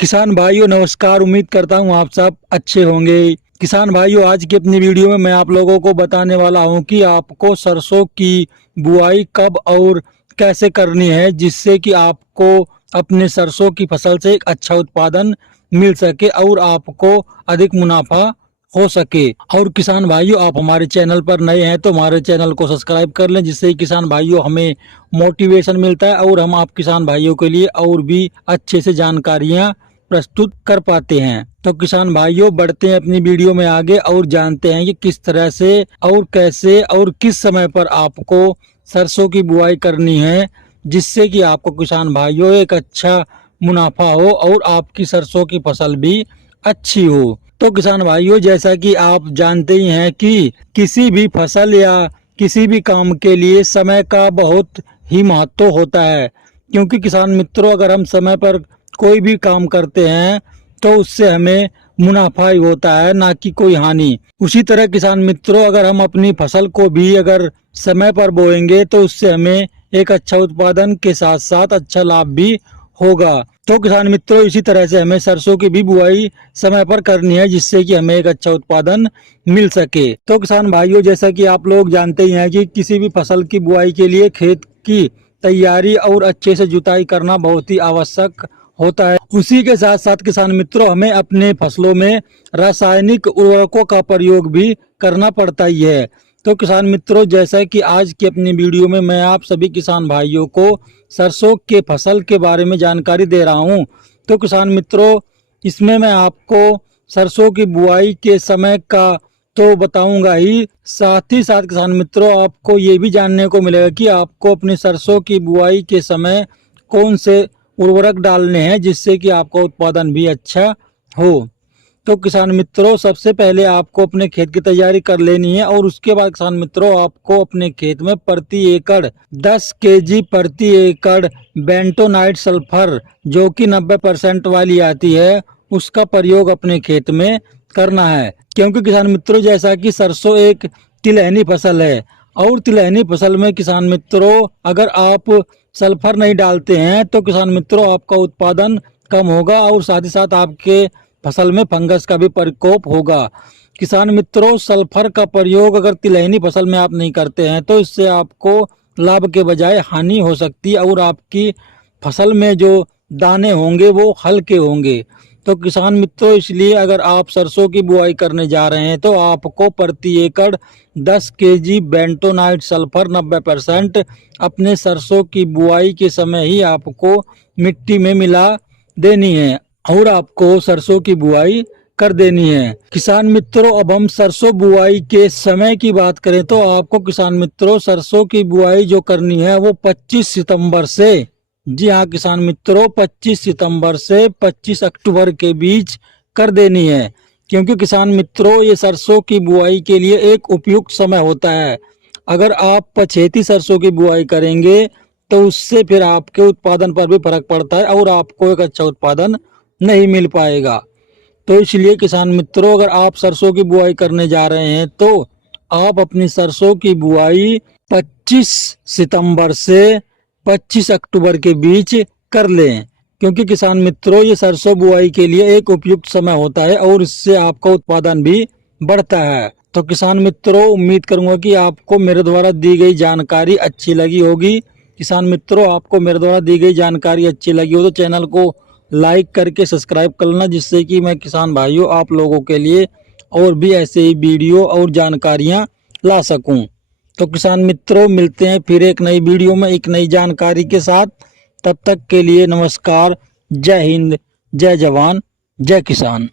किसान भाइयों नमस्कार। उम्मीद करता हूँ आप सब अच्छे होंगे। किसान भाइयों आज की अपनी वीडियो में मैं आप लोगों को बताने वाला हूँ कि आपको सरसों की बुआई कब और कैसे करनी है, जिससे कि आपको अपने सरसों की फसल से एक अच्छा उत्पादन मिल सके और आपको अधिक मुनाफा हो सके। और किसान भाइयों आप हमारे चैनल पर नए हैं तो हमारे चैनल को सब्सक्राइब कर लें, जिससे किसान भाइयों हमें मोटिवेशन मिलता है और हम आप किसान भाइयों के लिए और भी अच्छे से जानकारियाँ प्रस्तुत कर पाते हैं। तो किसान भाइयों बढ़ते हैं अपनी वीडियो में आगे और जानते हैं कि किस तरह से और कैसे और किस समय पर आपको सरसों की बुआई करनी है, जिससे कि आपको किसान भाइयों एक अच्छा मुनाफा हो और आपकी सरसों की फसल भी अच्छी हो। तो किसान भाइयों जैसा कि आप जानते ही हैं कि किसी भी फसल या किसी भी काम के लिए समय का बहुत ही महत्व होता है, क्योंकि किसान मित्रों अगर हम समय पर कोई भी काम करते हैं तो उससे हमें मुनाफा ही होता है, ना कि कोई हानि। उसी तरह किसान मित्रों अगर हम अपनी फसल को भी अगर समय पर बोएंगे तो उससे हमें एक अच्छा उत्पादन के साथ साथ अच्छा लाभ भी होगा। तो किसान मित्रों इसी तरह से हमें सरसों की भी बुआई समय पर करनी है, जिससे कि हमें एक अच्छा उत्पादन मिल सके। तो किसान भाइयों जैसा कि आप लोग जानते ही हैं कि किसी भी फसल की बुआई के लिए खेत की तैयारी और अच्छे से जुताई करना बहुत ही आवश्यक होता है। उसी के साथ साथ किसान मित्रों हमें अपने फसलों में रासायनिक उर्वरकों का प्रयोग भी करना पड़ता ही है। तो किसान मित्रों जैसा कि आज की अपनी वीडियो में मैं आप सभी किसान भाइयों को सरसों के फसल के बारे में जानकारी दे रहा हूं। तो किसान मित्रों इसमें मैं आपको सरसों की बुआई के समय का तो बताऊंगा ही, साथ ही साथ किसान मित्रों आपको ये भी जानने को मिलेगा कि आपको अपनी सरसों की बुआई के समय कौन से उर्वरक डालने हैं, जिससे कि आपका उत्पादन भी अच्छा हो। तो किसान मित्रों सबसे पहले आपको अपने खेत की तैयारी कर लेनी है और उसके बाद किसान मित्रों आपको अपने खेत में प्रति एकड़ 10 केजी प्रति एकड़ बेंटोनाइट सल्फर जो कि 90% वाली आती है उसका प्रयोग अपने खेत में करना है। क्योंकि किसान मित्रों जैसा कि सरसों एक तिलहनी फसल है और तिलहनी फसल में किसान मित्रों अगर आप सल्फर नहीं डालते हैं तो किसान मित्रों आपका उत्पादन कम होगा और साथ ही साथ आपके फसल में फंगस का भी प्रकोप होगा। किसान मित्रों सल्फर का प्रयोग अगर तिलहनी फसल में आप नहीं करते हैं तो इससे आपको लाभ के बजाय हानि हो सकती है और आपकी फसल में जो दाने होंगे वो हल्के होंगे। तो किसान मित्रों इसलिए अगर आप सरसों की बुआई करने जा रहे हैं तो आपको प्रति एकड़ 10 केजी बेंटोनाइट सल्फर 90% अपने सरसों की बुआई के समय ही आपको मिट्टी में मिला देनी है और आपको सरसों की बुआई कर देनी है। किसान मित्रों अब हम सरसों बुआई के समय की बात करें तो आपको किसान मित्रों सरसों की बुआई जो करनी है वो 25 सितंबर से, जी हाँ किसान मित्रों 25 सितंबर से 25 अक्टूबर के बीच कर देनी है। क्योंकि किसान मित्रों ये सरसों की बुआई के लिए एक उपयुक्त समय होता है। अगर आप पछेती सरसों की बुआई करेंगे तो उससे फिर आपके उत्पादन पर भी फर्क पड़ता है और आपको एक अच्छा उत्पादन नहीं मिल पाएगा। तो इसलिए किसान मित्रों अगर आप सरसों की बुआई करने जा रहे हैं तो आप अपनी सरसों की बुआई 25 सितंबर से 25 अक्टूबर के बीच कर लें। क्योंकि किसान मित्रों ये सरसों बुआई के लिए एक उपयुक्त समय होता है और इससे आपका उत्पादन भी बढ़ता है। तो किसान मित्रों उम्मीद करूंगा कि आपको मेरे द्वारा दी गई जानकारी अच्छी लगी होगी। किसान मित्रों आपको मेरे द्वारा दी गई जानकारी अच्छी लगी हो तो चैनल को लाइक करके सब्सक्राइब कर लेना, जिससे कि मैं किसान भाइयों आप लोगों के लिए और भी ऐसे ही वीडियो और जानकारियां ला सकूं। तो किसान मित्रों मिलते हैं फिर एक नई वीडियो में एक नई जानकारी के साथ। तब तक के लिए नमस्कार। जय हिंद, जय जवान, जय किसान।